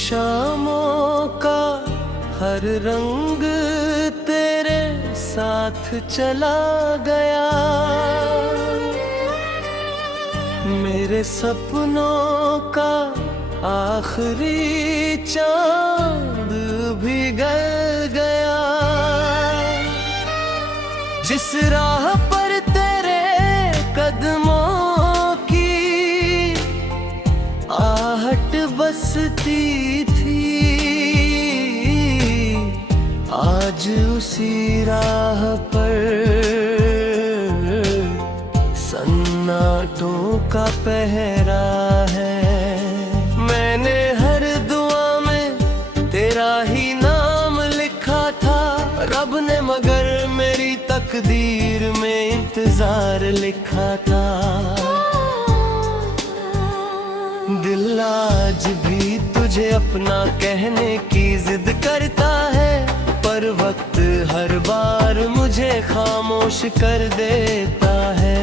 शामों का हर रंग तेरे साथ चला गया, मेरे सपनों का आखिरी चांद भी गल गया। जिस राह पर तेरे कदमों की आहट बसती थी, आज उसी राह पर सन्नाटों का पहरा है। मैंने हर दुआ में तेरा ही नाम लिखा था, रब ने मगर मेरी तकदीर में इंतजार लिखा था। दिल आज भी तुझे अपना कहने की जिद करता है, पर वक्त हर बार मुझे खामोश कर देता है।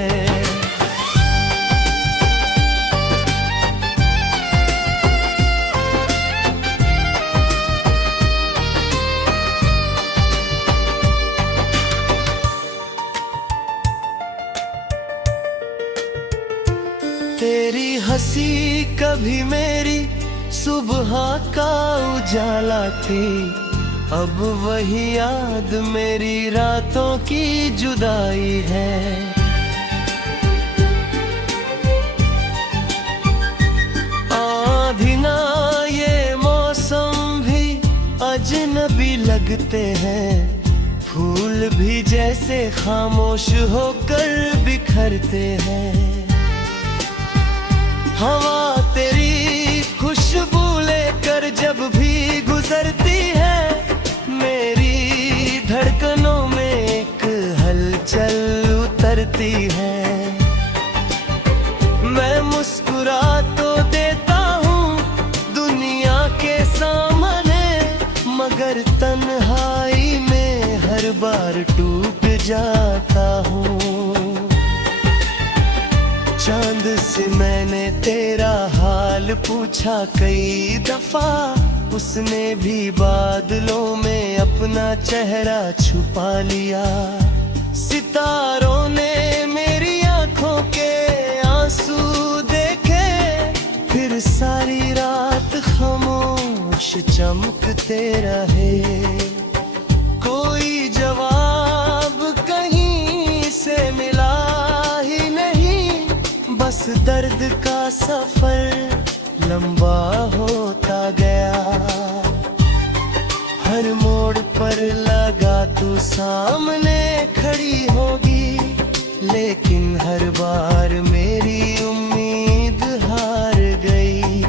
तेरी हंसी कभी मेरी सुबह का उजाला थी, अब वही याद मेरी रातों की जुदाई है। आँधी ना ये मौसम भी अजनबी लगते हैं, फूल भी जैसे खामोश होकर बिखरते हैं। हवा तेरी खुशबू लेकर जब भी गुजरती है, मेरी धड़कनों में एक हलचल उतरती है। मैं मुस्कुरा तो देता हूँ दुनिया के सामने, मगर तन्हाई में हर बार टूट जाता हूँ। चांद से मैंने तेरा हाल पूछा कई दफा, उसने भी बादलों में अपना चेहरा छुपा लिया। सितारों ने मेरी आंखों के आंसू देखे, फिर सारी रात खामोश चमकते रहे। कोई जवाब कहीं से मिला ही नहीं, बस दर्द का सफर लंबा होता गया। हर मोड़ पर लगा तू सामने खड़ी होगी, लेकिन हर बार मेरी उम्मीद हार गई।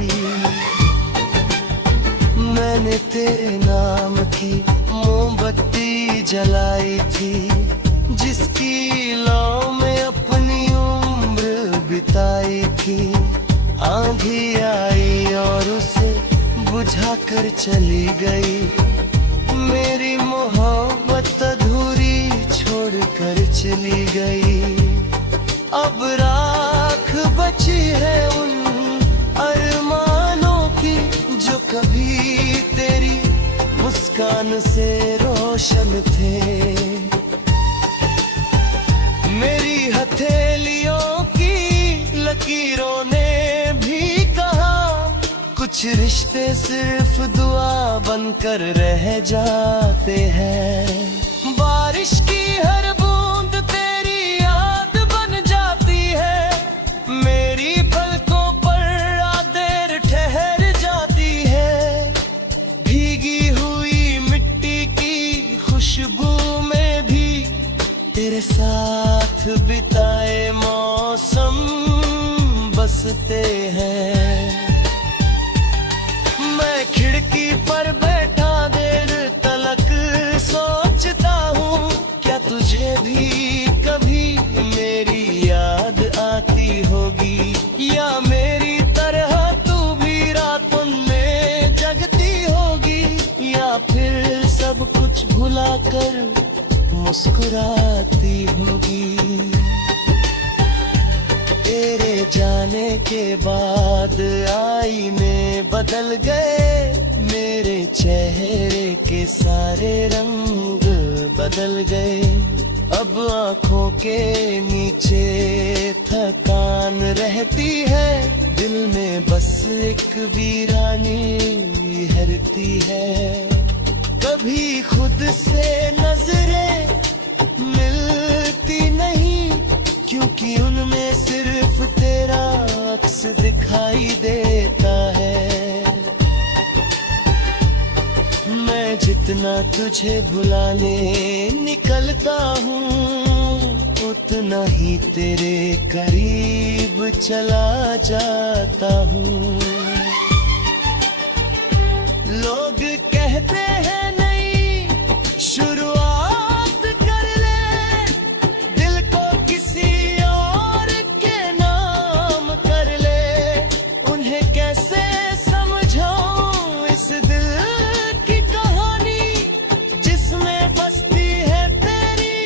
मैंने तेरे नाम की मोमबत्ती जलाई थी, जिसकी लौ में अपनी उम्र बिताई थी। आंधी आई और उसे बुझा कर चली गई, मेरी मोहब्बत अधूरी छोड़ कर चली गई। अब राख बची है उन अरमानों की, जो कभी तेरी मुस्कान से रोशन थे। मेरी हथेलियों की लकीरों ने भी कहा, कुछ रिश्ते सिर्फ दुआ बनकर रह जाते हैं। बारिश की हर बूंद तेरी याद बन जाती है, मेरी पलकों पर आदेर ठहर जाती है। भीगी हुई मिट्टी की खुशबू में भी तेरे साथ बिताए मौसम बसते हैं। मैं खिड़की पर बैठा देर तलक सोचता हूँ, क्या तुझे भी कभी मेरी याद आती होगी, या मेरी तरह तू भी रातों में जगती होगी, या फिर सब कुछ भुलाकर मुस्कुराती होगी। तेरे जाने के बाद आईने बदल गए, मेरे चेहरे के सारे रंग बदल गए। अब आंखों के नीचे थकान रहती है, दिल में बस एक वीरानी हरती है। कभी खुद से नजरें मिलती नहीं, क्योंकि उनमें सिर्फ तेरा अक्स दिखाई देता है। मैं जितना तुझे भुलाने निकलता हूँ, उतना ही तेरे करीब चला जाता हूँ। लोग कहते हैं नई शुरुआत कर ले, दिल को किसी और के नाम कर ले। उन्हें कैसे समझाऊं इस दिल की कहानी, जिसमें बसती है तेरी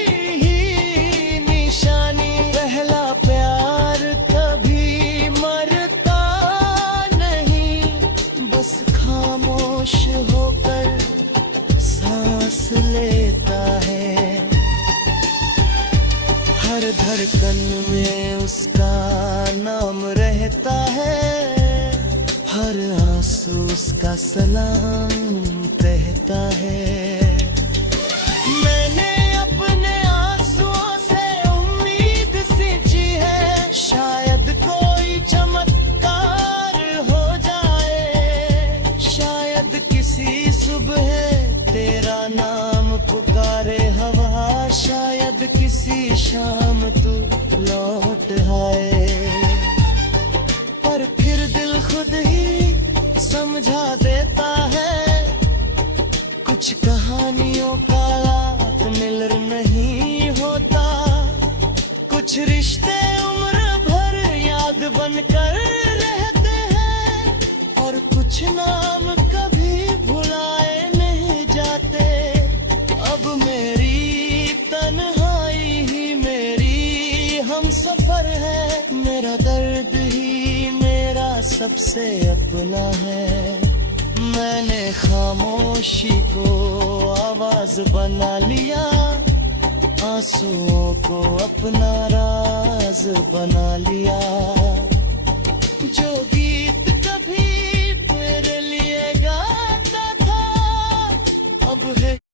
ही निशानी। पहला प्यार कभी मरता नहीं, बस खामोश होकर सांस लेता है। हर धड़कन में उसका नाम रहता है, हर आंसू उसका सलाम कहता है। मैंने अपने आंसुओं से उम्मीद सींची है, शायद कोई चमत्कार हो जाए। शायद किसी सुबह तेरा नाम पुकारे हवा, शायद किसी शाम तू लौट आए। पर फिर दिल खुद ही समझा देता है, कुछ कहानियों का मिलर नहीं होता। कुछ रिश्ते उम्र भर याद बनकर रहते हैं, और कुछ नाम कभी भुलाए नहीं जाते। अब मेरी तन्हाई ही मेरी हमसफर है, मेरा दर्द ही मेरा सबसे अपना है। मैंने खामोशी को आवाज बना लिया, आंसुओं को अपना राज बना लिया। जो गीत कभी तेरे लिए गाता था, अब है